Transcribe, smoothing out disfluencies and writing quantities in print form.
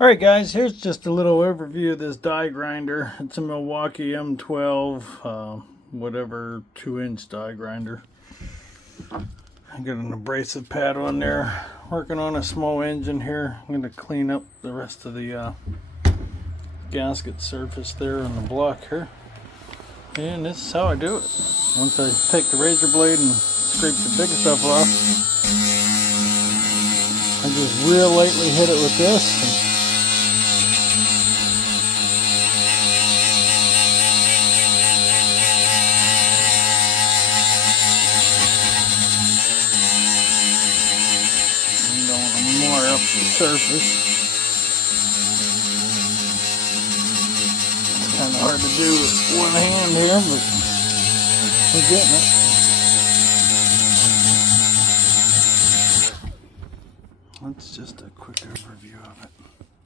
Alright guys, here's just a little overview of this die grinder. It's a Milwaukee m12, whatever 2-inch die grinder. I got an abrasive pad on there. Working on a small engine here. I'm going to clean up the rest of the gasket surface there on the block here. And this is how I do it. Once I take the razor blade and scrape the big stuff off, I just real lightly hit it with this. More up the surface. It's kind of hard to do with one hand here, but we're getting it. That's just a quick overview of it.